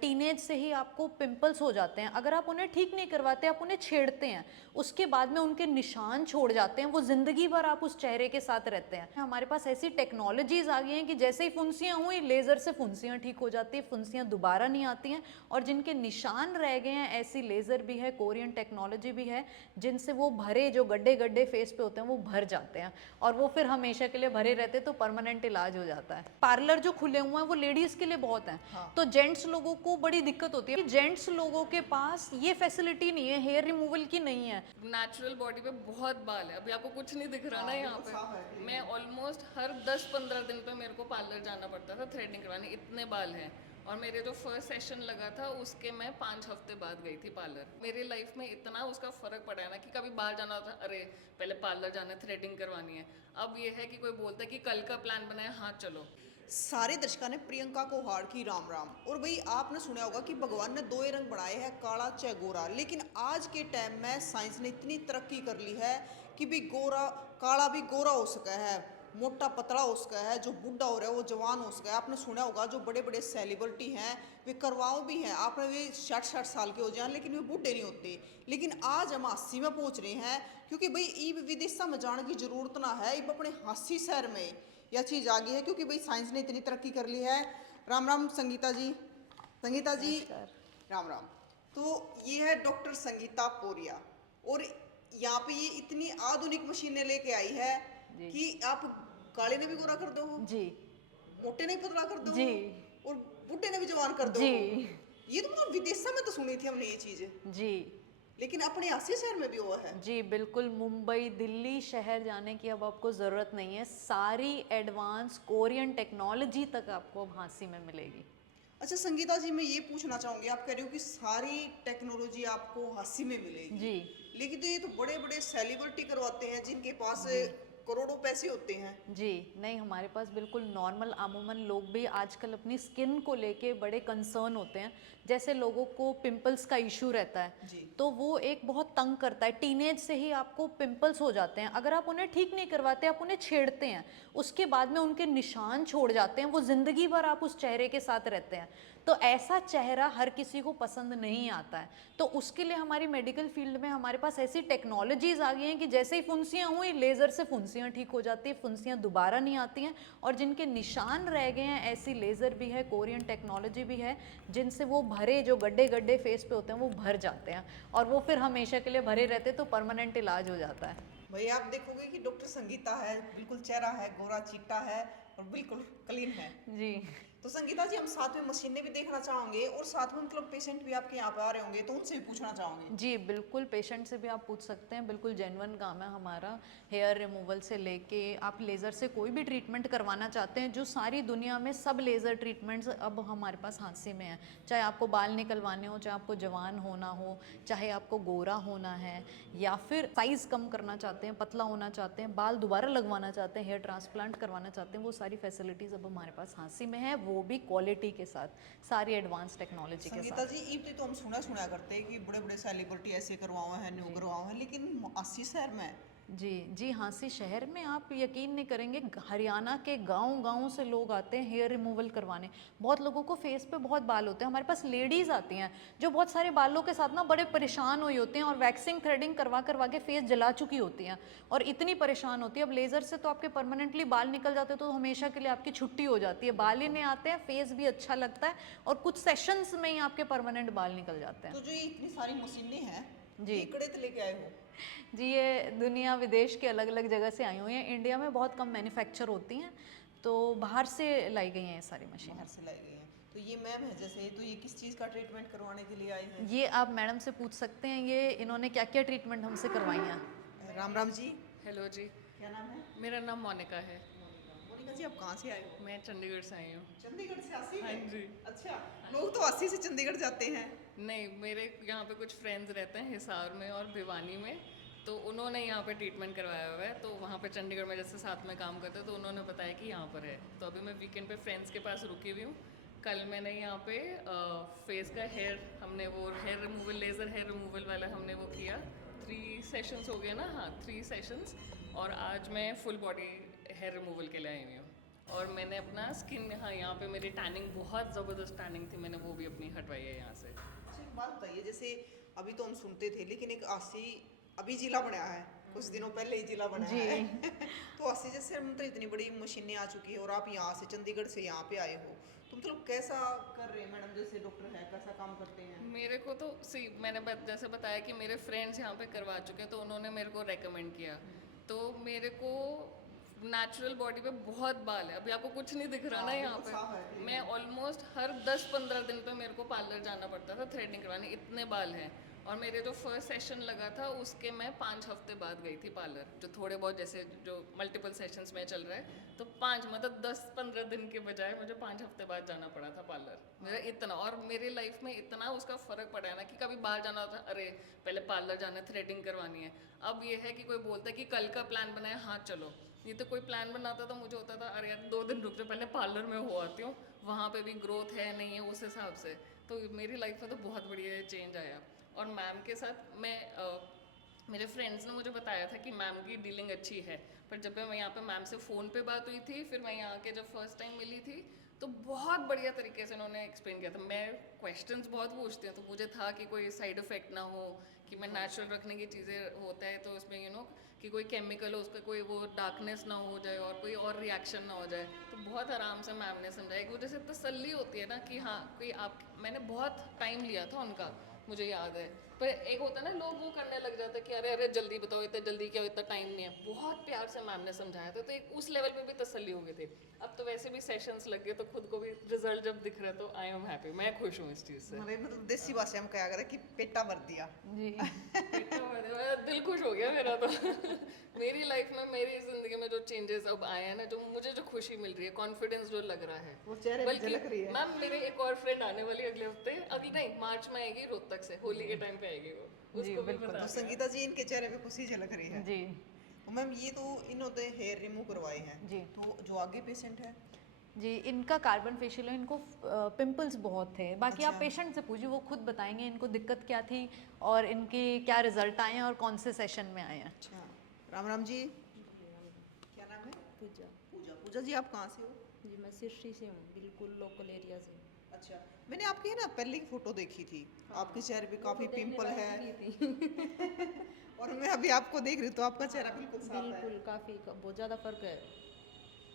Teenage से ही आपको pimples हो जाते हैं, अगर आप उन्हें ठीक नहीं करवाते, आप उन्हें छेड़ते हैं, उसके बाद में उनके निशान छोड़ जाते हैं, वो जिंदगी भर आप उस चेहरे के साथ रहते हैं। हमारे पास ऐसी टेक्नोलॉजीज आ गई हैं कि जैसे ही फुंसियाँ हुई लेजर से फुंसियाँ ठीक हो जाती है, फुंसियाँ दोबारा नहीं आती हैं, और जिनके निशान रह गए हैं ऐसी लेजर भी है, कोरियन टेक्नोलॉजी भी है, जिनसे वो भरे जो गड्ढे गड्ढे फेस पे होते हैं वो भर जाते हैं, और वो फिर हमेशा के लिए भरे रहते, तो परमानेंट इलाज हो जाता है। पार्लर जो खुले हुए हैं वो लेडीज के लिए बहुत हैं। हाँ। तो जेंट्स लोगों को बड़ी दिक्कत होती है कि जेंट्स लोगों के पास ये फैसिलिटी नहीं है, हेयर रिमूवल की नहीं है। नेचुरल बॉडी पे बहुत बाल है, अभी आपको कुछ नहीं दिख रहा ना हाँ, यहाँ बिल्कुल साफ है, पे। clean मैं ऑलमोस्ट हर 10-15 दिन पे मेरे को पार्लर जाना पड़ता था थ्रेडिंग करवाने, इतने बाल हैं। और मेरे जो फर्स्ट सेशन लगा था उसके मैं 5 हफ्ते बाद गई थी पार्लर। मेरी लाइफ में इतना उसका फ़र्क पड़ा है ना कि कभी बाहर जाना होता अरे पहले पार्लर जाना है, थ्रेडिंग करवानी है। अब ये है कि कोई बोलता है कि कल का प्लान बनाए, हाँ चलो। सारे दर्शकों ने प्रियंका को हार की राम राम। और भाई आपने सुना होगा कि भगवान ने दो ही रंग बनाए हैं, काला चाहे गोरा, लेकिन आज के टाइम में साइंस ने इतनी तरक्की कर ली है कि भी गोरा काला भी गोरा हो सका है, मोटा पतला हो सका है, जो बूढ़ा हो रहा है वो जवान हो सका है। आपने सुना होगा जो बड़े बड़े सेलिब्रिटी हैं वे करवाओ भी हैं, आपने वे 60-60 साल के हो जाए लेकिन वे बूढ़े नहीं होते। लेकिन आज हम 80 में पहुंच रहे हैं क्योंकि भाई इब विदेशा में जाने की जरूरत ना है, इब अपने हासी शहर में यह चीज़ आ गई है क्योंकि भाई साइंस ने इतनी तरक्की कर ली है। राम राम संगीता जी। संगीता जी नमस्कार। राम राम। तो ये है डॉक्टर संगीता पोरिया, और यहाँ पे ये इतनी आधुनिक मशीनें लेके आई है जी। कि आप काले ने भी गोरा कर दो हो, जी। मोटे ने भी पतला कर दो जी। हो, और बूढ़े ने भी जवान कर दो जी। हो। ये तो मतलब विदेशों में तो सुनी थी हमने ये चीज़, जी। लेकिन अपने आसिया शहर में भी हुआ है। जी बिल्कुल, मुंबई दिल्ली शहर जाने की अब आपको ज़रूरत नहीं है, सारी एडवांस कोरियन टेक्नोलॉजी तक आपको अब हांसी में मिलेगी। अच्छा संगीता जी, मैं ये पूछना चाहूंगी, आप कह रहे हो कि सारी टेक्नोलॉजी आपको हांसी में मिलेगी, जी। लेकिन तो ये तो बड़े बड़े सेलिब्रिटी करवाते हैं जिनके पास जी। करोड़ों पैसे होते हैं। जी नहीं, हमारे पास बिल्कुल नॉर्मल अमूमन लोग भी आजकल अपनी स्किन को लेके बड़े कंसर्न होते हैं। जैसे लोगों को पिंपल्स का इशू रहता है, जी। तो वो एक बहुत तंग करता है, टीनेज से ही आपको पिंपल्स हो जाते हैं, अगर आप उन्हें ठीक नहीं करवाते, आप उन्हें छेड़ते हैं, उसके बाद में उनके निशान छोड़ जाते हैं, वो जिंदगी भर आप उस चेहरे के साथ रहते हैं। तो ऐसा चेहरा हर किसी को पसंद नहीं आता है, तो उसके लिए हमारी मेडिकल फील्ड में हमारे पास ऐसी टेक्नोलॉजीज आ गई हैं कि जैसे ही फुंसियाँ हुई लेज़र से फुंसियाँ ठीक हो जाती है, फुंसियाँ दोबारा नहीं आती हैं, और जिनके निशान रह गए हैं ऐसी लेज़र भी है, कोरियन टेक्नोलॉजी भी है, जिनसे वो भरे जो गड्ढे गड्ढे फेस पे होते हैं वो भर जाते हैं, और वो फिर हमेशा के लिए भरे रहते, तो परमानेंट इलाज हो जाता है। भाई आप देखोगे कि डॉक्टर संगीता है, बिल्कुल चेहरा है गोरा चिट्टा है और बिल्कुल क्लीन है। जी। तो संगीता जी हम साथ में मशीनें भी देखना चाहोगे और साथ में मतलब पेशेंट भी आपके यहाँ पे आ रहे होंगे तो उनसे भी पूछना चाहोगे। जी बिल्कुल, पेशेंट से भी आप पूछ सकते हैं, बिल्कुल जेन्युइन काम है हमारा। हेयर रिमूवल से लेके आप लेज़र से कोई भी ट्रीटमेंट करवाना चाहते हैं, जो सारी दुनिया में सब लेज़र ट्रीटमेंट्स अब हमारे पास हांसी में है। चाहे आपको बाल निकलवाने हो, चाहे आपको जवान होना हो, चाहे आपको गोरा होना है, या फिर साइज़ कम करना चाहते हैं, पतला होना चाहते हैं, बाल दोबारा लगवाना चाहते हैं, हेयर ट्रांसप्लांट करवाना चाहते हैं, वो सारी फैसिलिटीज़ अब हमारे पास हांसी में है, वो भी क्वालिटी के साथ, सारी एडवांस टेक्नोलॉजी के संगीता साथ। जी इब तो हम सुना करते हैं कि बड़े बड़े सेलिब्रिटी ऐसे करवाए हैं, न्यू करवाए हैं, लेकिन 80 शहर में जी जी, हाँसी शहर में आप यकीन नहीं करेंगे, हरियाणा के गांव-गांव से लोग आते हैं हेयर रिमूवल करवाने। बहुत लोगों को फेस पे बहुत बाल होते हैं, हमारे पास लेडीज़ आती हैं जो बहुत सारे बालों के साथ ना बड़े परेशान हुई होते हैं, और वैक्सिंग थ्रेडिंग करवा करवा के फेस जला चुकी होती हैं, और इतनी परेशान होती है। अब लेज़र से तो आपके परमानेंटली बाल निकल जाते हैं, तो हमेशा के लिए आपकी छुट्टी हो जाती है, बाल ही नहीं आते हैं, फेस भी अच्छा लगता है, और कुछ सेशंस में ही आपके परमानेंट बाल निकल जाते हैं। तो जो ये इतनी सारी मशीनें हैं जी। ये कड़े तो लेके आए हो? जी ये दुनिया विदेश के अलग अलग जगह से आई हुई हैं, इंडिया में बहुत कम मैन्युफैक्चर होती हैं, तो बाहर से लाई गई हैं ये सारी मशीनें। बाहर से लाई गई हैं। तो ये मैम है जैसे, तो ये किस चीज़ का ट्रीटमेंट करवाने के लिए आई है? ये आप मैडम से पूछ सकते हैं, ये इन्होंने क्या क्या ट्रीटमेंट हमसे करवाई हैं। राम राम जी। हेलो जी, क्या नाम है? मेरा नाम मोनिका है। मोनिका जी आप कहाँ से आए हो? मैं चंडीगढ़ से आई हूँ। चंडीगढ़ से? 80 हाँ में? जी। अच्छा, लोग तो 80 से चंडीगढ़ जाते हैं। नहीं, मेरे यहाँ पे कुछ फ्रेंड्स रहते हैं हिसार में और भिवानी में, तो उन्होंने यहाँ पे ट्रीटमेंट करवाया हुआ है, तो वहाँ पे चंडीगढ़ में जैसे साथ में काम करते हैं तो उन्होंने बताया कि यहाँ पर है, तो अभी मैं वीकेंड पे फ्रेंड्स के पास रुकी हुई हूँ। कल मैंने यहाँ पे फेस का हेयर, हमने वो hair removal, laser hair removal वाला हमने वो किया, 3 सेशंस हो गए ना, हाँ 3 सेशंस, और आज मैं फुल बॉडी हेयर रिमूवल के लिए आई हुई हूँ। और मैंने अपना स्किन, हाँ यहाँ पे मेरी टैनिंग, बहुत ज़बरदस्त टैनिंग थी, मैंने वो भी अपनी हटवाई है यहाँ से। अच्छा एक बात बताइए, जैसे अभी तो हम सुनते थे लेकिन एक आसी अभी जिला बनाया है, कुछ दिनों पहले ही जिला बनाया जी। है तो आसी जैसे मतलब इतनी बड़ी मशीनें आ चुकी है और आप यहाँ से चंडीगढ़ से यहाँ पे आए हो, तो मतलब कैसा कर रहे हैं मैडम, जैसे डॉक्टर है कैसा काम करते हैं? मेरे को तो सी मैंने जैसे बताया कि मेरे फ्रेंड्स यहाँ पे करवा चुके हैं, तो उन्होंने मेरे को रेकमेंड किया। तो मेरे को नेचुरल बॉडी पे बहुत बाल है, अभी आपको कुछ नहीं दिख रहा ना हाँ, यहाँ बिल्कुल साफ है, पे। clean मैं ऑलमोस्ट हर 10-15 दिन पे मेरे को पार्लर जाना पड़ता था थ्रेडिंग करवाने, इतने बाल हैं। और मेरे जो फर्स्ट सेशन लगा था उसके मैं 5 हफ्ते बाद गई थी पार्लर, जो थोड़े बहुत जैसे जो मल्टीपल सेशंस में चल रहा है, तो 5 मतलब 10-15 दिन के बजाय मुझे 5 हफ्ते बाद जाना पड़ा था पार्लर। मेरा इतना, और मेरी लाइफ में इतना उसका फ़र्क पड़ा है ना कि कभी बाहर जाना होता अरे पहले पार्लर जाना है, थ्रेडिंग करवानी है। अब ये है कि कोई बोलता है कि कल का प्लान बनाया, हाँ चलो। ये तो कोई प्लान बनाता तो मुझे होता था अरे यार 2 दिन रुक जाओ, पहले पार्लर में हो आती हूँ, वहाँ पे भी ग्रोथ है नहीं है उस हिसाब से। तो मेरी लाइफ में तो बहुत बढ़िया चेंज आया। और मैम के साथ मैं मेरे फ्रेंड्स ने मुझे बताया था कि मैम की डीलिंग अच्छी है, पर जब मैं यहाँ पे मैम से फ़ोन पे बात हुई थी, फिर मैं यहाँ के जब फर्स्ट टाइम मिली थी, तो बहुत बढ़िया तरीके से उन्होंने एक्सप्लेन किया था। मैं क्वेश्चंस बहुत पूछती हूँ, तो मुझे था कि कोई साइड इफ़ेक्ट ना हो, कि मैं नेचुरल रखने की चीज़ें होता है तो उसमें कि कोई केमिकल हो, उसका कोई वो डार्कनेस ना हो जाए और कोई और रिएक्शन ना हो जाए। तो बहुत आराम से मैम ने समझाया कि वो जैसे तसल्ली होती है ना कि हाँ कोई आप, मैंने बहुत टाइम लिया था उनका, मुझे याद है। पर एक होता है ना लोग वो करने लग जाते हैं कि अरे अरे जल्दी बताओ, इतना जल्दी क्या, इतना टाइम नहीं है। बहुत प्यार से मैम ने समझाया था, तो एक उस लेवल पे भी तसल्ली हो गई थी। अब तो वैसे भी सेशंस लग गए, तो खुद को भी रिजल्ट जब दिख रहा है तो आई एम हैप्पी, मैं खुश हूँ इस चीज़ से। हमारे मतलब देसी भाषा में क्या करे कि पेटा भर दिया। जी। पेटा भर दिया, दिल खुश हो गया मेरा तो मेरी लाइफ में, मेरी जिंदगी में जो चेंजेस अब आए हैं ना, जो मुझे जो खुशी मिल रही है, कॉन्फिडेंस जो लग रहा है, वो चेहरे पे बल्कि झलक रही है। मैम मेरे एक और फ्रेंड आने वाली अगले हफ्ते, अगले नहीं मार्च में आएगी रोहतक से, होली के टाइम पे आएगी वो, जी, उसको भी बिल्कुल। बता तो दिया। संगीता जी इनके चेहरे पे खुशी झलक रही है। जी। तो मैम ये तो इन्होंने हेयर रिमूव करवाए हैं, जी। तो जो आगे पेशेंट है? जी, इनका कार्बन फेशियल है, इनको पिंपल्स बहुत थे। बाकी आप अच्छा। पेशेंट से पूछिए, वो खुद बताएंगे इनको दिक्कत क्या थी और इनके क्या रिजल्ट आए हैं और कौन से सेशन में आए हैं। अच्छा, राम राम जी, क्या नाम है? पूजा। पूजा। पूजा जी आप कहाँ से हो? जी मैं सिरसी से हूँ, बिल्कुल लोकल एरिया से। अच्छा, मैंने आपकी है ना पहले की फोटो देखी थी, आपके चेहरे पे काफी वो तो देखने पिंपल लायक है ही थी। और मैं अभी आपको देख रही हूँ तो आपका चेहरा बिल्कुल साफ है। बिल्कुल काफ़ी बहुत ज़्यादा फर्क है।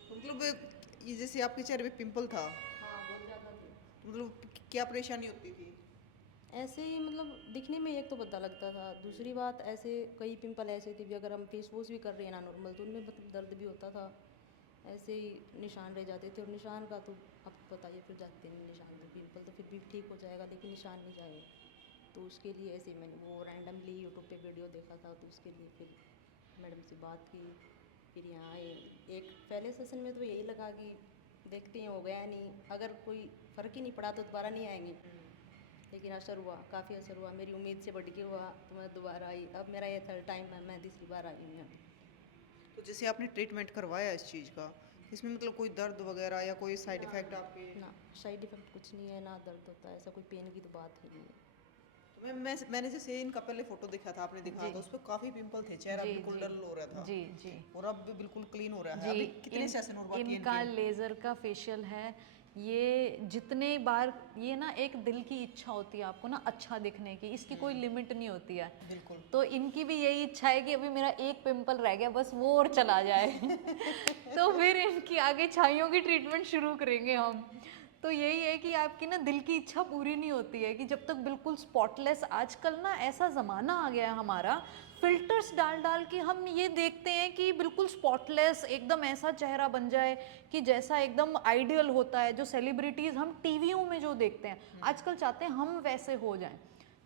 तो मतलब ये जैसे आपके चेहरे पे पिंपल था, हाँ बहुत ज़्यादा थी। तो मतलब क्या परेशानी होती थी? ऐसे ही मतलब दिखने में एक तो भद्दा लगता था, दूसरी बात ऐसे कई पिंपल ऐसे थे भी अगर हम फेस वॉश भी कर रहे हैं ना नॉर्मल, तो उनमें मतलब दर्द भी होता था, ऐसे ही निशान रह जाते थे। और निशान का तो आपको बताइए, फिर जाते नहीं निशान, तो पिंपल तो फिर भी ठीक हो जाएगा लेकिन निशान नहीं जाए, तो उसके लिए ऐसे ही मैंने वो रैंडमली यूट्यूब पे वीडियो देखा था, तो उसके लिए फिर मैडम से बात की, फिर यहाँ आए। एक पहले सेशन में तो यही लगा कि देखते हैं हो गया नहीं, अगर कोई फ़र्क ही नहीं पड़ा तो दोबारा नहीं आएंगे, लेकिन असर हुआ, काफ़ी असर हुआ, मेरी उम्मीद से बढ़ के हुआ, तो मैं दोबारा आई। अब मेरा ये थर्ड टाइम है, मैं तीसरी बार आई हूँ यहाँ। तो जैसे आपने ट्रीटमेंट करवाया इस चीज़ का, इसमें मतलब कोई दर्द वगैरह या कोई साइड इफेक्ट आपके? ना साइड इफ़ेक्ट कुछ नहीं है, ना दर्द होता है, ऐसा कोई पेन की तो बात ही नहीं है। तो मैंने जैसे इनका पहले फोटो देखा था, आपने दिखाया जी। था, उस पर काफी पिंपल थे, चेहरा जी, बिल्कुल जी। डल हो रहा था। जी, जी। और अब भी बिल्कुल क्लीन हो रहा है। जी, अभी कितने सेशन और बाकी हैं इनका इनके? लेज़र का फेशियल है। ये जितने बार, ये ना एक दिल की इच्छा होती है आपको ना अच्छा दिखने की, इसकी कोई लिमिट नहीं होती है। बिल्कुल। तो इनकी भी यही इच्छा है कि अभी मेरा एक पिंपल रह गया, बस वो और चला जाए तो फिर इनकी आगे छाइयों की ट्रीटमेंट शुरू करेंगे हम। तो यही है कि आपकी ना दिल की इच्छा पूरी नहीं होती है कि जब तक बिल्कुल स्पॉटलेस, आजकल ना ऐसा ज़माना आ गया है हमारा, फिल्टर्स डाल डाल के हम ये देखते हैं कि बिल्कुल स्पॉटलेस एकदम ऐसा चेहरा बन जाए कि जैसा एकदम आइडियल होता है, जो सेलिब्रिटीज़ हम टीवियों में जो देखते हैं आजकल चाहते हैं हम वैसे हो जाएं।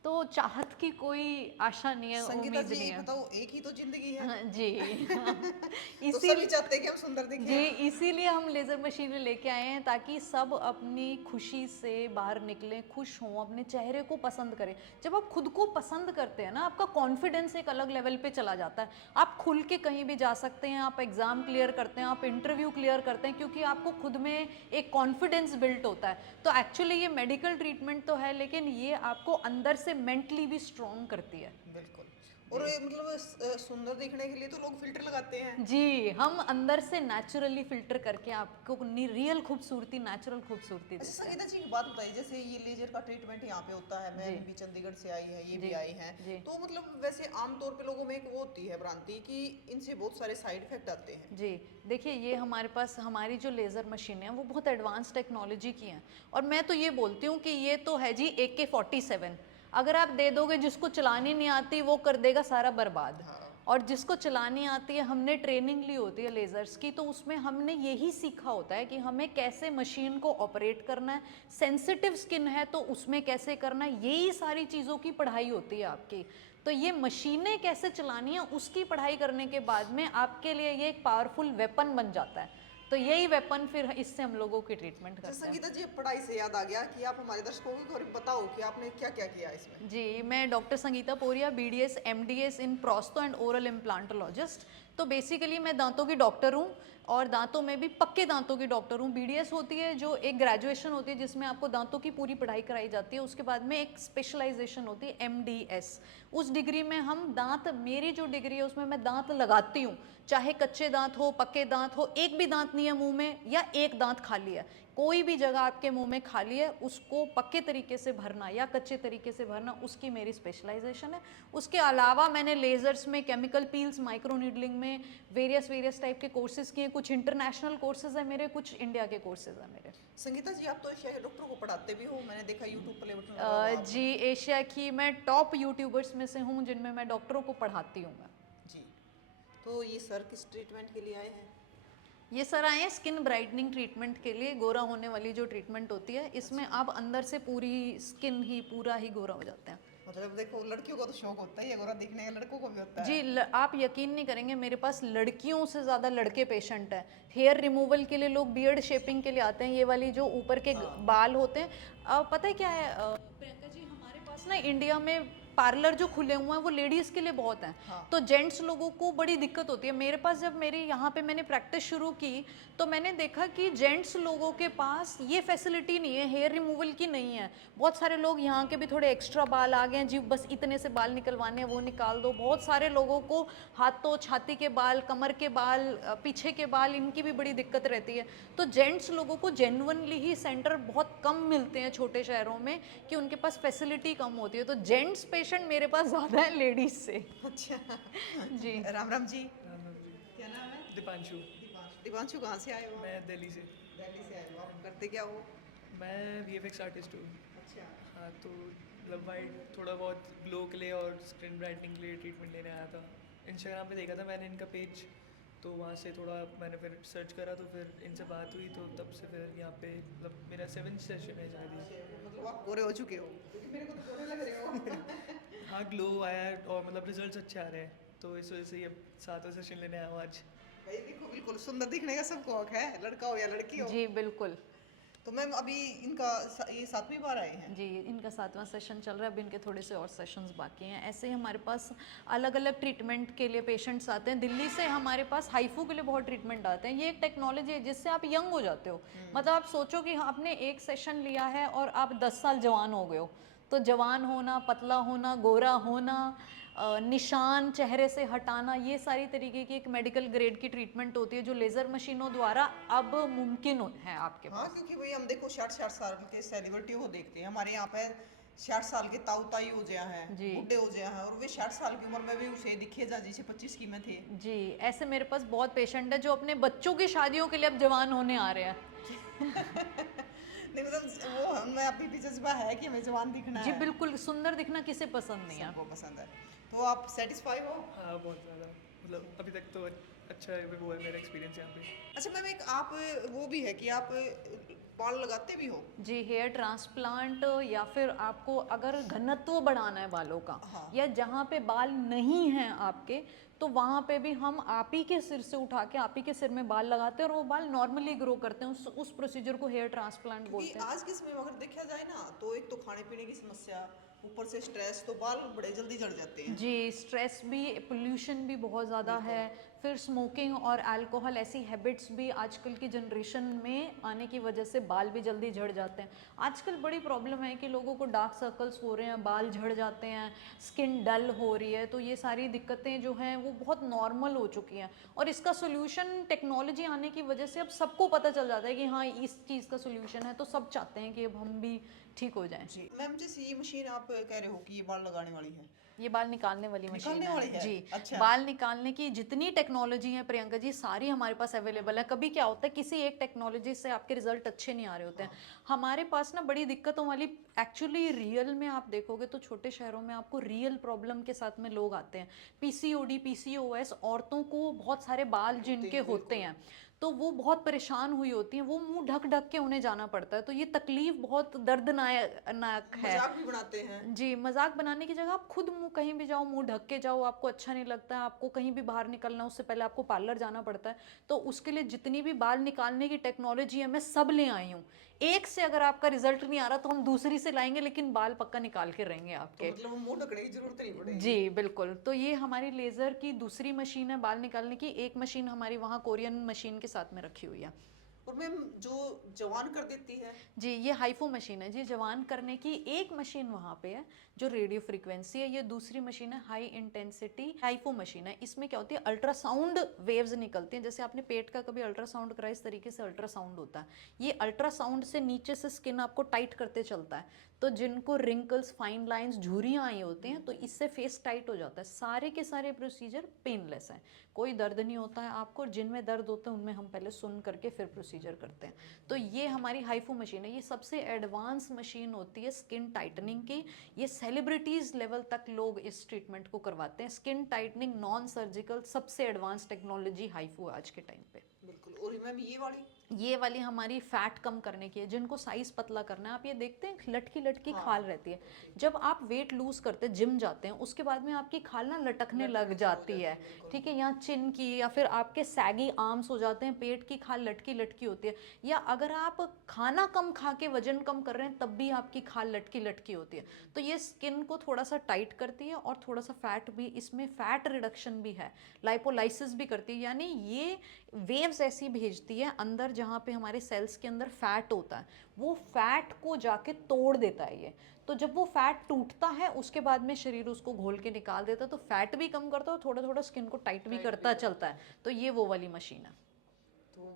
तो चाहत की कोई आशा नहीं है, संगीता उम्मीद जी नहीं है। बताओ, एक ही तो जिंदगी है। हाँ, जी हाँ। तो सभी चाहते हैं कि हम सुंदर दिखें। जी, इसीलिए हम लेज़र मशीनें लेके आए हैं ताकि सब अपनी खुशी से बाहर निकलें, खुश हों, अपने चेहरे को पसंद करें। जब आप खुद को पसंद करते हैं ना, आपका कॉन्फिडेंस एक अलग लेवल पे चला जाता है। आप खुल के कहीं भी जा सकते हैं, आप एग्ज़ाम क्लियर करते हैं, आप इंटरव्यू क्लियर करते हैं, क्योंकि आपको खुद में एक कॉन्फिडेंस बिल्ट होता है। तो एक्चुअली ये मेडिकल ट्रीटमेंट तो है, लेकिन ये आपको अंदर से मेंटली भी स्ट्रॉन्ग करती है। बिल्कुल। और मतलब सुंदर दिखने के लिए तो लोग फिल्टर लगाते हैं। जी, हम अंदर से नेचुरली फिल्टर करके आपको रियल खूबसूरती, नेचुरल खूबसूरती अच्छा देते हैं। संगीता जी एक बात बताइए, जैसे ये लेजर का ट्रीटमेंट यहाँ पे होता है, मैं जी। भी चंडीगढ़ से आई है, ये भी जी, आई हैं, जी। तो मतलब वैसे आमतौर पे लोगों में एक वो होती है भ्रांति कि इनसे बहुत सारे साइड इफेक्ट आते हैं। जी, देखिए ये हमारे पास हमारी जो लेज़र मशीनें हैं वो बहुत एडवांस टेक्नोलॉजी की हैं, और मैं तो ये बोलती हूँ कि ये तो है जी AK-47, अगर आप दे दोगे जिसको चलानी नहीं आती वो कर देगा सारा बर्बाद। हाँ। और जिसको चलानी आती है, हमने ट्रेनिंग ली होती है लेज़र्स की, तो उसमें हमने यही सीखा होता है कि हमें कैसे मशीन को ऑपरेट करना है, सेंसिटिव स्किन है तो उसमें कैसे करना है, यही सारी चीज़ों की पढ़ाई होती है आपकी। तो ये मशीनें कैसे चलानी है उसकी पढ़ाई करने के बाद में आपके लिए ये एक पावरफुल वेपन बन जाता है, तो यही वेपन फिर इससे हम लोगों की ट्रीटमेंट अच्छा करते हैं। संगीता जी पढ़ाई से याद आ गया कि आप हमारे दर्शकों को और बताओ कि आपने क्या क्या किया इसमें। जी, मैं doctor Sangeeta Poriya, BDS MDS in prostho and oral implantologist. तो बेसिकली मैं दांतों की डॉक्टर हूँ, और दांतों में भी पक्के दांतों की डॉक्टर हूँ। BDS होती है जो एक ग्रेजुएशन होती है जिसमें आपको दांतों की पूरी पढ़ाई कराई जाती है, उसके बाद में एक स्पेशलाइजेशन होती है MDS। उस डिग्री में हम दांत, मेरी जो डिग्री है उसमें मैं दांत लगाती हूँ, चाहे कच्चे दांत हो, पक्के दांत हो, एक भी दांत नहीं है मुंह में या एक दांत खाली है, कोई भी जगह आपके मुंह में खाली है उसको पक्के तरीके से भरना या कच्चे तरीके से भरना, उसकी मेरी स्पेशलाइजेशन है। उसके अलावा मैंने लेजर्स में, केमिकल पील्स, माइक्रो नीडलिंग में वेरियस टाइप के कोर्सेज किए, कुछ इंटरनेशनल कोर्सेज है मेरे, कुछ इंडिया के कोर्सेज है मेरे। संगीता जी आप तो शायद डॉक्टर को पढ़ाते भी हो, मैंने देखा यूट्यूब प्ले बटन लगा हुआ है आपका। जी, एशिया की मैं टॉप यूट्यूबर्स में से हूँ जिनमें मैं डॉक्टरों को पढ़ाती हूँ मैं। जी, तो ये सर किस ट्रीटमेंट के लिए आए हैं। ये सर आए हैं स्किन ब्राइटनिंग ट्रीटमेंट के लिए, गोरा होने वाली जो ट्रीटमेंट होती है, इसमें आप अंदर से पूरी स्किन ही, पूरा ही गोरा हो जाते हैं। मतलब देखो लड़कियों को तो शौक होता है ये गोरा दिखने का, लड़कों को भी होता है। जी, आप यकीन नहीं करेंगे, मेरे पास लड़कियों से ज़्यादा लड़के पेशेंट हैं। हेयर रिमूवल के लिए लोग बियर्ड शेपिंग के लिए आते हैं, ये वाली जो ऊपर के बाल होते हैं। पता है क्या है प्रियंका जी, हमारे पास ना इंडिया में पार्लर जो खुले हुए हैं वो लेडीज़ के लिए बहुत हैं। हाँ। तो जेंट्स लोगों को बड़ी दिक्कत होती है। मेरे पास जब मेरी यहाँ पे मैंने प्रैक्टिस शुरू की तो मैंने देखा कि जेंट्स लोगों के पास ये फैसिलिटी नहीं है, हेयर रिमूवल की नहीं है। बहुत सारे लोग यहाँ के भी थोड़े एक्स्ट्रा बाल आ गए हैं जी, बस इतने से बाल निकलवाने हैं वो निकाल दो। बहुत सारे लोगों को हाथों, छाती के बाल, कमर के बाल, पीछे के बाल, इनकी भी बड़ी दिक्कत रहती है। तो जेंट्स लोगों को जेन्युइनली ही सेंटर बहुत कम मिलते हैं छोटे शहरों में, कि उनके पास फैसिलिटी कम होती है। तो जेंट्स पेशेंट मेरे पास ज़्यादा है लेडीज़ से। अच्छा जी। राम राम जी, राम राम जी। क्या नाम है। दीपांशु। दीपांशु कहाँ से आए हो। मैं दिल्ली से। दिल्ली से आए हो, आप करते क्या हो। मैं VFX आर्टिस्ट हूँ। अच्छा हाँ, तो मतलब वाइट थोड़ा बहुत ग्लो के लिए और स्किन ब्राइटनिंग के लिए ट्रीटमेंट लेने आया था। इंस्टाग्राम पे देखा था मैंने इनका पेज, तो वहाँ से थोड़ा मैंने फिर सर्च करा, तो फिर इनसे बात हुई, तो तब से फिर यहाँ पे मतलब मेरा 7th सेशन है शायद ये। मतलब आप गोरे हो चुके हो, क्योंकि मेरे को तो गोरे लग रहे हो। हाँ, ग्लो आया है और मतलब रिजल्ट्स अच्छे आ रहे हैं, तो इस वजह से ये 7वां सेशन लेने आया हूँ आज। भाई देखो बिल्कुल सुंदर दिखने का सबको हक है, लड़का हो या लड़की हो। जी बिल्कुल। तो मैम अभी इनका ये 7वीं बार आए हैं। जी, इनका 7वां सेशन चल रहा है, अभी इनके थोड़े से और सेशंस बाकी हैं। ऐसे ही हमारे पास अलग अलग ट्रीटमेंट के लिए पेशेंट्स आते हैं। दिल्ली से हमारे पास हाइफू के लिए बहुत ट्रीटमेंट आते हैं। ये एक टेक्नोलॉजी है जिससे आप यंग हो जाते हो। मतलब आप सोचो कि आपने एक सेशन लिया है और आप 10 साल जवान हो गए हो। तो जवान होना, पतला होना, गोरा होना, निशान चेहरे से हटाना, ये सारी तरीके की एक मेडिकल ग्रेड की ट्रीटमेंट होती है जो लेज़र मशीनों द्वारा अब मुमकिन है आपके हाँ पास। क्योंकि भाई हम देखो 60 साल के सेलिब्रिटियों को देखते हैं, हमारे यहाँ पे 60 साल के ताऊ ताई हो गया है, जी। बुढ़े हो गया है, और वे 60 साल की उम्र में भी उसे दिखे जा जैसे 25 की में थे। जी, ऐसे मेरे पास बहुत पेशेंट है जो अपने बच्चों की शादियों के लिए अब जवान होने आ रहे हैं। नहीं मतलब वो हमें अभी भी जज्बा है कि हमें जवान दिखना जी है। बिल्कुल, सुंदर दिखना किसे पसंद नहीं है। सबको पसंद है। तो आप सेटिस्फाई हो। हाँ, बहुत ज़्यादा, मतलब अभी तक तो अच्छा है, वो है मेरा एक्सपीरियंस यहाँ पे। अच्छा मैम एक आप वो भी है कि आप बाल लगाते भी हो। जी, हेयर ट्रांसप्लांट, या फिर आपको अगर घनत्व बढ़ाना है बालों का, हाँ। या जहाँ पे बाल नहीं हैं आपके, तो वहाँ पे भी हम आप ही के सिर से उठा के आप ही के सिर में बाल लगाते हैं और वो बाल नॉर्मली ग्रो करते हैं। उस प्रोसीजर को हेयर ट्रांसप्लांट क्योंकि बोलते हैं। आज के समय में अगर देखा जाए ना तो एक तो खाने पीने की समस्या, ऊपर से स्ट्रेस, तो बाल बड़े जल्दी झड़ जाते हैं। जी, स्ट्रेस भी, पोल्यूशन भी बहुत ज़्यादा है, फिर स्मोकिंग और अल्कोहल ऐसी हैबिट्स भी आजकल की जनरेशन में आने की वजह से बाल भी जल्दी झड़ जाते हैं। आजकल बड़ी प्रॉब्लम है कि लोगों को डार्क सर्कल्स हो रहे हैं, बाल झड़ जाते हैं, स्किन डल हो रही है। तो ये सारी दिक्कतें जो हैं वो बहुत नॉर्मल हो चुकी हैं, और इसका सोल्यूशन टेक्नोलॉजी आने की वजह से अब सबको पता चल जाता है कि हाँ इस चीज़ का सोल्यूशन है, तो सब चाहते हैं कि अब हम भी ठीक हो जाएं। जी मैम, जैसे ये मशीन आप कह रहे हो कि ये बाल लगाने वाली है, ये बाल निकालने वाली मशीन निकालने है वाली है? जी। अच्छा। बाल निकालने की जितनी टेक्नोलॉजी है प्रियंका जी, सारी हमारे पास अवेलेबल है। कभी क्या होता है किसी एक टेक्नोलॉजी से आपके रिजल्ट अच्छे नहीं आ रहे होते हैं। हमारे पास ना बड़ी दिक्कतों वाली, एक्चुअली रियल में आप देखोगे तो छोटे शहरों में आपको रियल प्रॉब्लम के साथ में लोग आते हैं। पीसीओडी, पीसीओएस, औरतों को बहुत सारे बाल जिनके होते हैं तो वो बहुत परेशान हुई होती हैं, वो मुंह ढक ढक के उन्हें जाना पड़ता है। तो ये तकलीफ बहुत दर्दनाक है। मजाक भी बनाते हैं। जी, मजाक बनाने की जगह आप खुद मुंह कहीं भी जाओ, मुंह ढक के जाओ, आपको अच्छा नहीं लगता है, आपको कहीं भी बाहर निकलना उससे पहले आपको पार्लर जाना पड़ता है। तो उसके लिए जितनी भी बाल निकालने की टेक्नोलॉजी है मैं सब ले आई हूँ। एक से अगर आपका रिजल्ट नहीं आ रहा तो हम दूसरी से लाएंगे, लेकिन बाल पक्का निकाल के रहेंगे तो आपके। मतलब वो मुंह ढकने की जरूरत नहीं पड़ेगी। जी बिल्कुल। तो ये हमारी लेज़र की दूसरी मशीन है बाल निकालने की। एक मशीन हमारी वहाँ कोरियन मशीन के साथ में रखी हुई है। और मैम जो जवान कर देती है, जी, ये हाइफो मशीन है जी। जवान करने की एक मशीन वहाँ पे है जो रेडियो फ्रीक्वेंसी है। ये दूसरी मशीन है हाई इंटेंसिटी हाइफो मशीन है। इसमें क्या होती है, अल्ट्रासाउंड वेव्स निकलती हैं। जैसे आपने पेट का कभी अल्ट्रासाउंड कराया, इस तरीके से अल्ट्रासाउंड होता है। ये अल्ट्रासाउंड से नीचे से स्किन आपको टाइट करते चलता है। तो जिनको रिंकल्स, फाइन लाइंस, झुर्रियाँ आई होती हैं तो इससे फेस टाइट हो जाता है। सारे के सारे प्रोसीजर पेनलेस हैं, कोई दर्द नहीं होता है आपको। जिनमें दर्द होता है उनमें हम पहले सुन करके फिर प्रोसीजर करते हैं। तो ये हमारी हाइफो मशीन है। ये सबसे एडवांस मशीन होती है स्किन टाइटनिंग की। ये सेलिब्रिटीज़ लेवल तक लोग इस ट्रीटमेंट को करवाते हैं। स्किन टाइटनिंग नॉन सर्जिकल सबसे एडवांस टेक्नोलॉजी हाइफो आज के टाइम पे। बिल्कुल। और मैम ये वाली हमारी फैट कम करने की है, जिनको साइज पतला करना है। आप ये देखते हैं लटकी लटकी खाल रहती है। जब आप वेट लूज करते हैं, जिम जाते हैं, उसके बाद में आपकी खाल ना लटकने लग जाती है, ठीक है। यहाँ चिन की, या फिर आपके सैगी आर्म्स हो जाते हैं, पेट की खाल लटकी लटकी होती है। या अगर आप खाना कम खा के वजन कम कर रहे हैं तब भी आपकी खाल लटकी लटकी होती है। तो ये स्किन को थोड़ा सा टाइट करती है और थोड़ा सा फैट भी, इसमें फैट रिडक्शन भी है, लाइपोलाइसिस भी करती है। यानी ये वेव्स ऐसी भेजती है अंदर, जहाँ पे हमारे सेल्स के अंदर फैट होता है, वो फैट को जाके तोड़ देता है ये। तो जब वो फैट टूटता है उसके बाद में शरीर उसको घोल के निकाल देता है। तो फैट भी कम करता है और थोड़ा थोड़ा स्किन को टाइट भी करता चलता है। तो ये वो वाली मशीन है। तो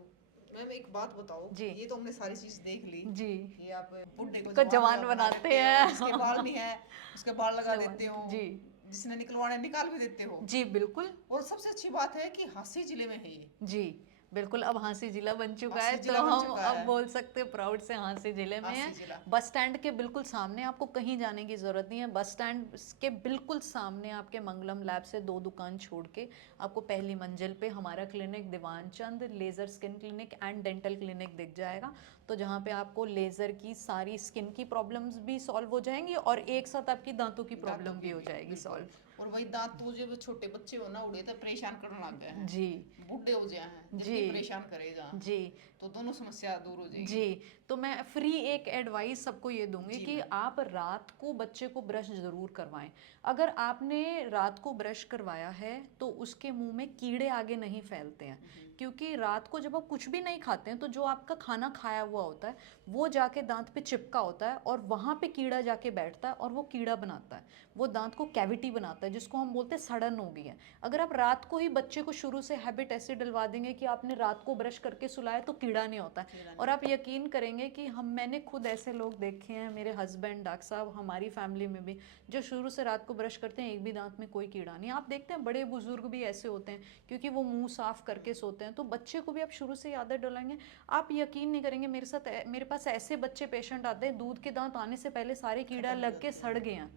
मैम एक बात बताओ जी। ये तो हमने सारी चीज देख ली जी। कि आप बुड्ढे को को जवान बनाते हैं। जिसके बाल नहीं है उसके बाल लगा देते हो जी। जिसने निकलवाने निकाल भी देते हो। जी बिल्कुल। और सबसे अच्छी बात है कि हांसी जिले में है ये। जी बिल्कुल। अब हांसी जिला बन चुका हांसी है, तो जिला बन हम चुका अब है। बोल सकते हैं प्राउड से हांसी जिले में हांसी है। जिला। बस स्टैंड के बिल्कुल सामने, आपको कहीं जाने की ज़रूरत नहीं है। बस स्टैंड के बिल्कुल सामने आपके मंगलम लैब से 2 दुकान छोड़ के आपको पहली मंजिल पे हमारा clinic Diwan Chand laser skin clinic and dental clinic दिख जाएगा। तो जहाँ पे आपको लेज़र की सारी स्किन की प्रॉब्लम्स भी सॉल्व हो जाएंगी और एक साथ आपकी दांतों की प्रॉब्लम भी हो जाएगी सॉल्व। और वही दांत तो जब छोटे बच्चे हो ना उड़े तो परेशान करने लग गए हैं, जी बूढ़े हो जाए हैं जी। जितनी परेशान करेगा जी तो दोनों समस्या दूर हो जाएगी। जी। तो मैं फ्री एक एडवाइस सबको ये दूंगी कि आप रात को बच्चे को ब्रश ज़रूर करवाएं। अगर आपने रात को ब्रश करवाया है तो उसके मुंह में कीड़े आगे नहीं फैलते हैं, क्योंकि रात को जब आप कुछ भी नहीं खाते हैं तो जो आपका खाना खाया हुआ होता है वो जाके दांत पे चिपका होता है और वहाँ पे कीड़ा जाके बैठता है और वो कीड़ा बनाता है, वो दांत को कैविटी बनाता है, जिसको हम बोलते हैं सड़न हो गई है। अगर आप रात को ही बच्चे को शुरू से हैबिट ऐसे डलवा देंगे कि आपने रात को ब्रश करके सुलाया तो कीड़ा नहीं होता है। और आप यकीन करेंगे कि मैंने खुद ऐसे लोग देखे हैं, मेरे हस्बैंड, डॉक्टर साहब, हमारी फैमिली में भी, जो शुरू से रात को ब्रश करते हैं एक भी दांत में कोई कीड़ा नहीं। आप देखते हैं बड़े बुजुर्ग भी ऐसे होते हैं क्योंकि वो मुंह साफ करके सोते हैं। तो बच्चे को भी आप शुरू से आदत डलाएंगे, आप यकीन नहीं करेंगे। मेरे पास ऐसे बच्चे पेशेंट आते हैं दूध के दांत आने से पहले सारे कीड़ा लग के सड़ गए हैं।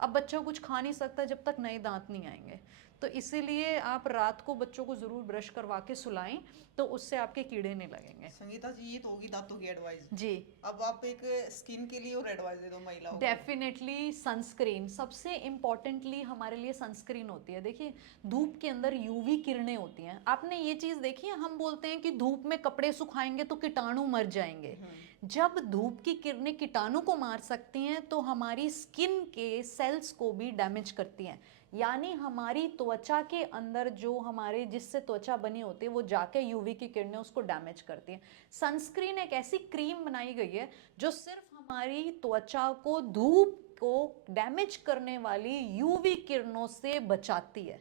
अब बच्चा कुछ खा नहीं सकता जब तक नए दांत नहीं आएंगे। तो इसीलिए आप रात को बच्चों को ज़रूर ब्रश करवा के सुलाएं, तो उससे आपके कीड़े नहीं लगेंगे। संगीता जी ये तो होगी दांतों की एडवाइस जी। अब आप एक स्किन के लिए और एडवाइस दे दो महिलाओं को। डेफिनेटली सनस्क्रीन, सबसे इम्पॉर्टेंटली हमारे लिए सनस्क्रीन होती है। देखिए धूप के अंदर यूवी किरणें होती हैं। आपने ये चीज़ देखी है, हम बोलते हैं कि धूप में कपड़े सुखाएंगे तो कीटाणु मर जाएंगे, जब धूप की किरणें कीटाणु को मार सकती हैं तो हमारी स्किन के सेल्स को भी डैमेज करती हैं, यानी हमारी त्वचा के अंदर जो हमारे जिससे त्वचा बनी होती है वो जाके यूवी की किरणें उसको डैमेज करती हैं। सनस्क्रीन एक ऐसी क्रीम बनाई गई है जो सिर्फ हमारी त्वचा को धूप को डैमेज करने वाली यूवी किरणों से बचाती है।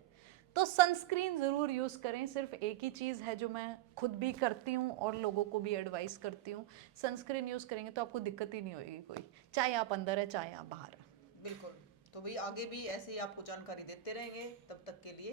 तो सनस्क्रीन ज़रूर यूज़ करें। सिर्फ एक ही चीज़ है जो मैं खुद भी करती हूँ और लोगों को भी एडवाइस करती हूँ, सनस्क्रीन यूज़ करेंगे तो आपको दिक्कत ही नहीं होगी कोई, चाहे आप अंदर है चाहे आप बाहर है। बिल्कुल। तो भाई आगे भी ऐसे ही आपको जानकारी देते रहेंगे, तब तक के लिए